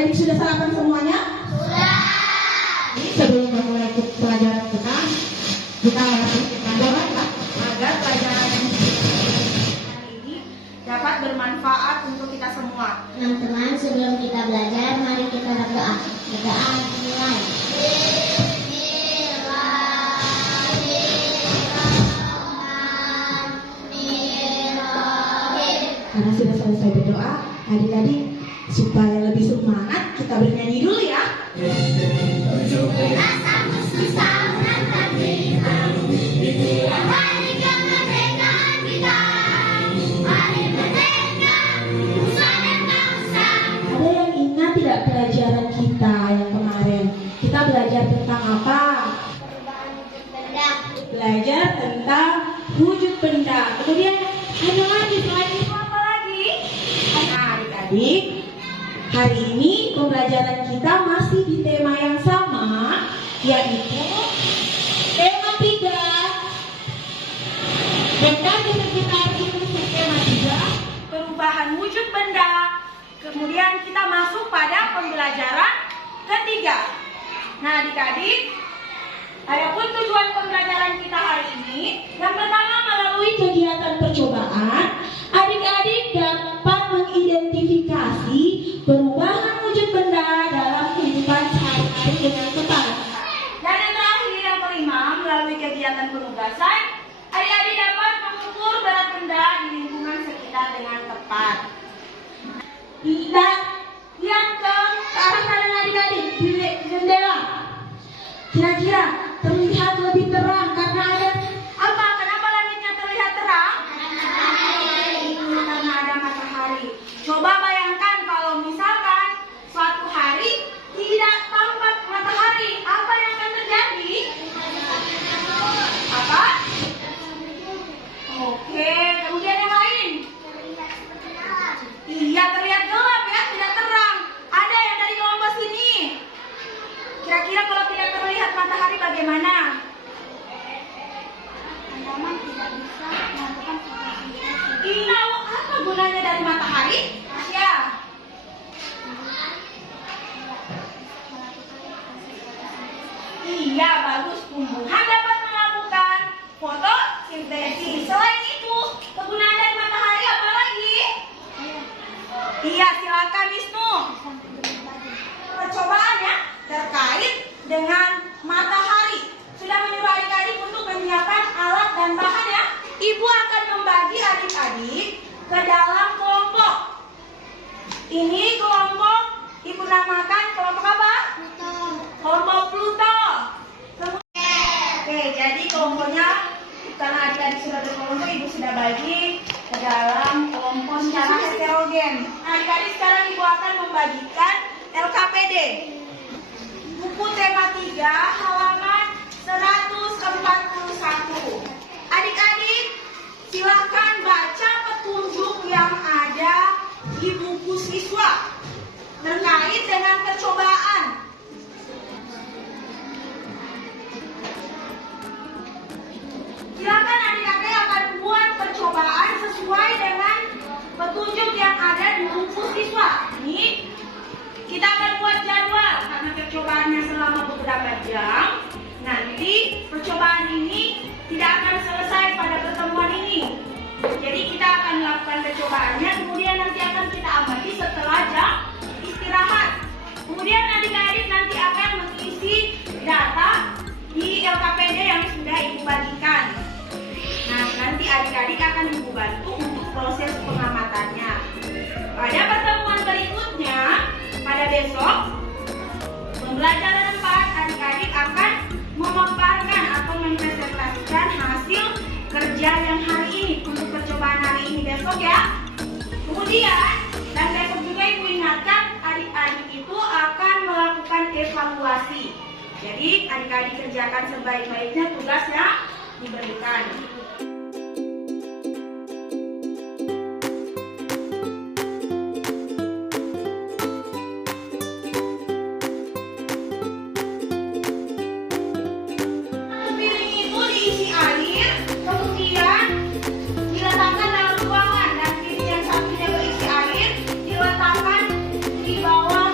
Adik-adik sudah sarapan semuanya? Sudah. Sebelum memulai pelajaran kita harus berdoa agar pelajaran hari ini dapat bermanfaat untuk kita semua. Teman-teman, sebelum kita belajar, mari kita berdoa. Berdoa dimulai. Karena sudah selesai berdoa, adik-adik supaya lebih semangat kita bernyanyi dulu ya. Ada yang ingat tidak pelajaran kita yang kemarin? Kita belajar tentang apa? Belajar tentang wujud benda. Kemudian ada lagi selain itu apa lagi? Nah, adik-adik, hari ini pembelajaran kita masih di tema yang sama, yaitu tema 3. Benda di sekitar itu tema 3, perubahan wujud benda. Kemudian kita masuk pada pembelajaran ketiga. Nah, adik-adik, adapun tujuan pembelajaran kita hari ini, yang pertama melalui kegiatan percobaan, adik-adik dapat mengidentifikasi perubahan wujud benda dalam kehidupan sehari-hari dengan tepat. Dan yang terakhir, yang kelima, melalui kegiatan penugasan, adik-adik dapat mengukur berat benda di lingkungan sekitar dengan tepat. Lihat ke arah kanan adik-adik di jendela. Kira-kira terlihat lebih terang karena ada apa? Kenapa langitnya terlihat terang? Karena ada matahari. Coba bayangkan kalau misalkan suatu hari tidak tampak matahari, apa yang akan terjadi? Apa? Oke, kemudian yang lain? Iya, terlihat gelap ya, tidak terang. Ada yang dari kelompok sini? Kira-kira kalau tidak terlihat matahari bagaimana? Teman-teman tidak bisa melakukan fotosintesis. Iya, apa gunanya dari matahari? Ya. Iya, bagus. Tumbuhan dapat melakukan fotosintesis. Selain itu, kegunaan dari matahari apa lagi? Iya, silakan Wisnu. Percobaan ya terkait dengan matahari. Sudah menyuruh adik-adik untuk menyiapkan alat dan bahan ya. Ibu akan membagi adik-adik ke dalam kelompok. Ini kelompok ibu namakan kelompok apa? Pluto. Kelompok Pluto. Oke, jadi kelompoknya karena adik-adik sudah berkelompok, ibu sudah bagi ke dalam kelompok secara heterogen. Adik-adik sekarang ibu akan membagikan LKPD. Buku tema 3 halaman 141. Adik-adik silakan baca petunjuk yang ada di buku siswa terkait dengan percobaan. Silakan adik-adik akan buat percobaan sesuai dengan petunjuk yang ada di buku siswa. Ini kita akan buat jadwal karena percobaannya selama beberapa jam. Nanti percobaan ini tidak akan selesai pada pertemuan ini. Jadi kita akan melakukan percobaannya, kemudian nanti akan kita amati setelah jam istirahat. Kemudian adik-adik nanti akan mengisi data di LKPD yang sudah ibu bagikan. Nah, nanti adik-adik akan ibu bantu untuk proses pengamatannya. Pada pertemuan berikutnya, pada besok, pembelajaran 4, adik-adik akan memaparkan atau mempresentasikan hasil kerja yang hari ini untuk percobaan hari ini besok ya. Kemudian, dan besok juga ibu ingatkan adik-adik itu akan melakukan evaluasi. Jadi adik-adik kerjakan sebaik-baiknya tugas yang diberikan. Piring itu diisi air, kemudian diletakkan dalam ruangan, dan piring yang satunya berisi air diletakkan di bawah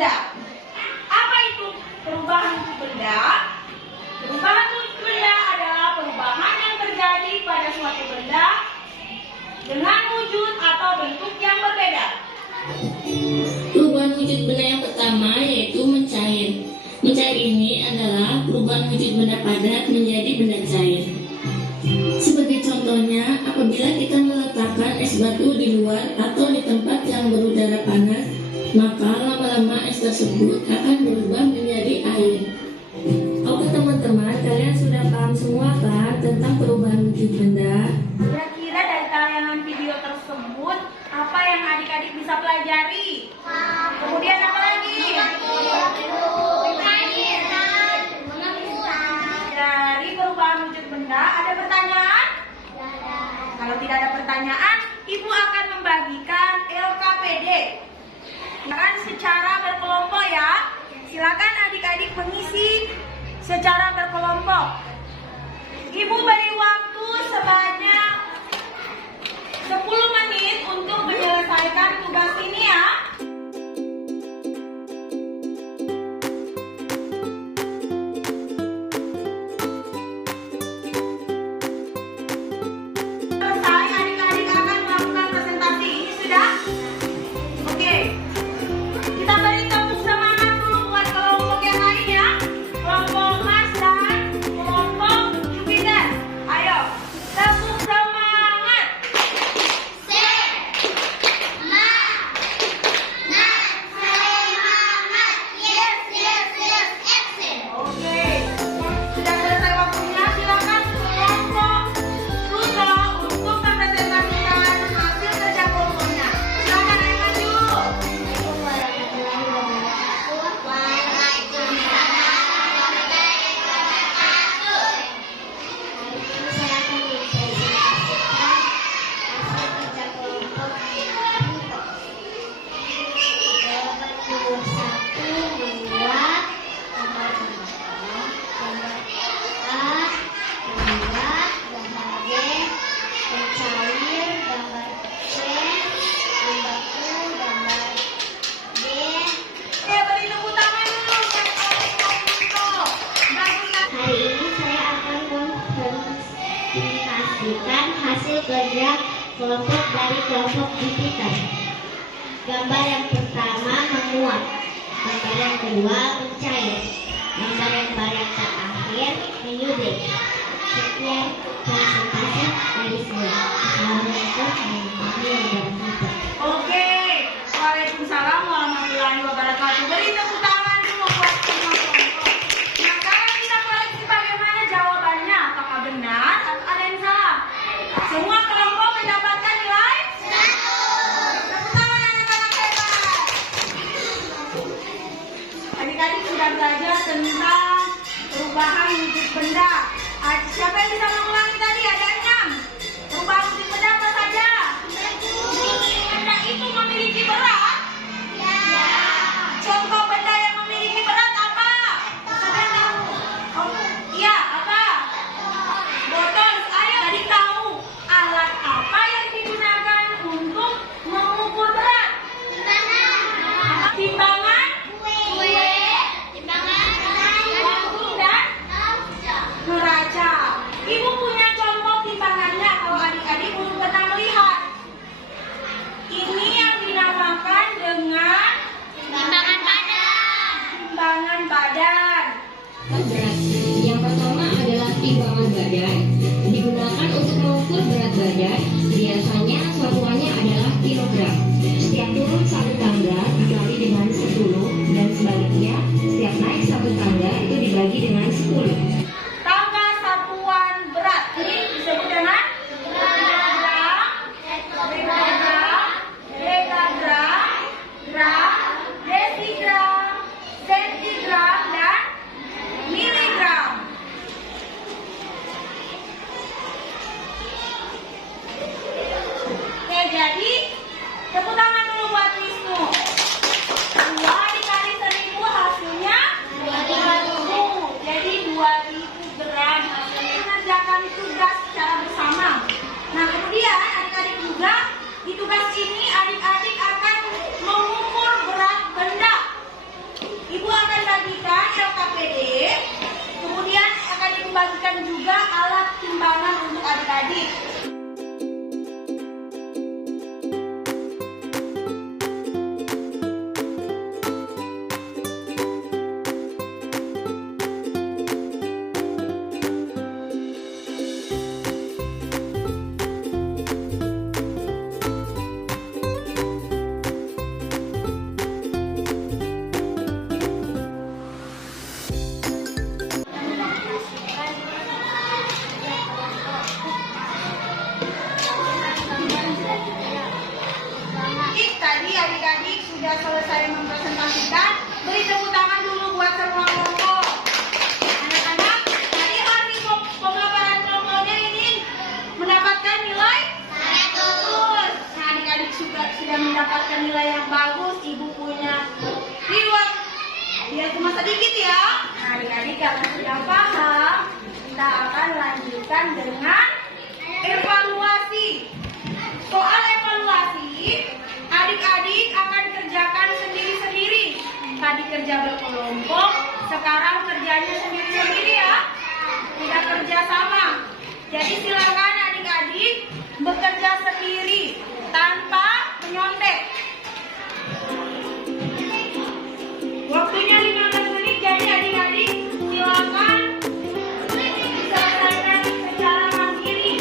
benda. Apa itu perubahan wujud benda? Perubahan wujud benda adalah perubahan yang terjadi pada suatu benda dengan wujud atau bentuk yang berbeda. Perubahan wujud benda yang pertama yaitu mencair. Mencair ini adalah perubahan wujud benda padat menjadi benda cair. Sebagai contohnya, apabila kita meletakkan es batu di luar atau di tempat yang berudara panas, maka lama-lama es tersebut akan berubah menjadi air. Oke teman-teman, kalian sudah paham semua kan tentang perubahan wujud benda? Kira-kira dari tayangan video tersebut, apa yang adik-adik bisa pelajari? Kemudian apa lagi? Dari perubahan wujud benda, ada pertanyaan? Kalau tidak ada pertanyaan, Ibu akan membagikan LKPD. Silakan secara berkelompok ya. Silakan adik-adik mengisi secara berkelompok. Ibu beri waktu sebanyak 10 menit untuk menyelesaikan tugas ini ya. Selesai, adik-adik akan melakukan presentasi. Ini sudah? Oke. Kita beri tepuk semangat dulu buat kelompok yang lain ya. Kelompok Mas dan kelompok Jupiter. Ayo, tepuk semangat. Oke, sudah selesai waktunya. Silakan kelompok Pluto untuk mempresentasikan hasil kerja kelompoknya. Silakan yang maju. Oke, beri tepuk tangan dulu buat kelompok Pluto. Bagus. Hari ini saya akan mempresentasikan hasil kerja kelompok dari kelompok Jupiter. Gambar yang pertama menguap, gambar yang kedua mencair, gambar yang terakhir menyudut. Sekian presentasi dari saya. Assalamualaikum warahmatullahi wabarakatuh. Oke, waalaikumsalam warahmatullahi wabarakatuh. Beri tepuk tangan dulu buat semua kelompok. Nah, sekarang kita koreksi bagaimana jawabannya. Apakah benar atau ada yang salah? Semua kelompok mendapatkan nilai 100. Tepuk tangan anak-anak hebat. Adik-adik sudah belajar tentang perubahan wujud benda. Siapa yang bisa mengulangi tadi? Ada 6. Perubahan wujud benda apa saja? Benda itu memiliki berat? Contoh benda yang memiliki berat apa? Oh, iya, apa? Botol. Ayo, tadi tahu alat apa yang digunakan untuk mengukur berat? Timbangan? Lambung dan neraca. Ibu punya contoh timbangannya kalau adik-adik belum pernah melihat. Ini yang dinamakan dengan timbangan badan. Berat. Yang pertama adalah timbangan badan. Digunakan untuk mengukur berat badan. Biasanya satuannya adalah kilogram. Setiap turun satu tangga dikali dengan 10 dan sebaliknya setiap naik satu tangga itu dibagi dengan 10. Tangga satuan berat ini disebut dengan kilogram, dekagram, gram, desigram, sentigram, dan miligram. Oke, jadi tepuk tangan dulu buat Wisnu. tadi adik-adik sudah selesai mempresentasikan. Beri tepuk tangan dulu buat semua kelompok. Anak-anak, tadi arti pemaparan kelompoknya ini mendapatkan nilai 100. Nah, adik-adik sudah mendapatkan nilai yang bagus. Ibu punya reward. Biar cuma sedikit ya. Nah, adik-adik kalau sudah paham, kita akan lanjutkan dengan evaluasi. Soal evaluasi, adik-adik akan kerjakan sendiri-sendiri. Tadi kerja berkelompok, sekarang kerjanya sendiri-sendiri ya. Tidak kerja sama. Jadi silakan adik-adik bekerja sendiri tanpa menyontek. Waktunya 15 menit, jadi adik-adik silakan selesaikan secara mandiri.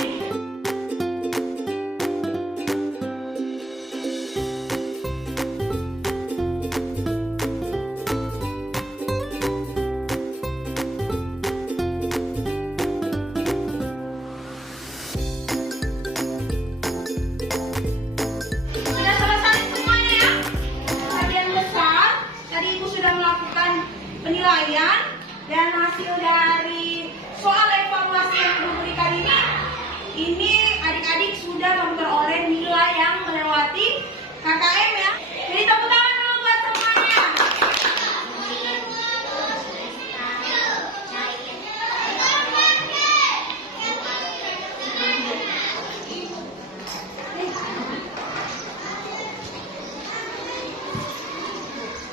Sudah selesai semuanya ya? Sebagian besar, tadi Ibu sudah melakukan penilaian dan hasil dari soal evaluasi yang Ibu berikan ini adik-adik sudah memperoleh nilai yang melewati KKM ya. Jadi tepuk tangan dulu buat semuanya.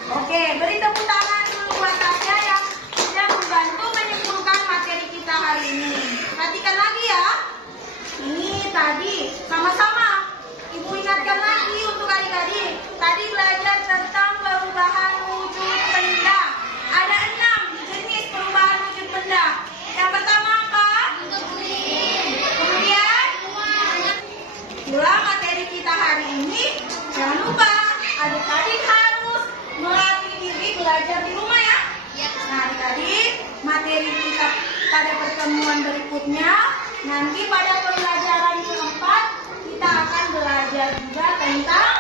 Oke, beri tepuk tangan dulu buat saya yang sudah membantu menyimpulkan materi kita hari ini. Perhatikan lagi ya. Ini tadi sama-sama Ibu ingatkan lagi untuk adik-adik. Tadi belajar tentang perubahan wujud benda. Ada 6 jenis perubahan wujud benda. Yang pertama apa? Kemudian ulang materi kita hari ini. Jangan lupa adik-adik harus melatih diri belajar di rumah ya. Nah, adik-adik, materi kita pada pertemuan berikutnya, nanti pada pembelajaran keempat kita akan belajar juga tentang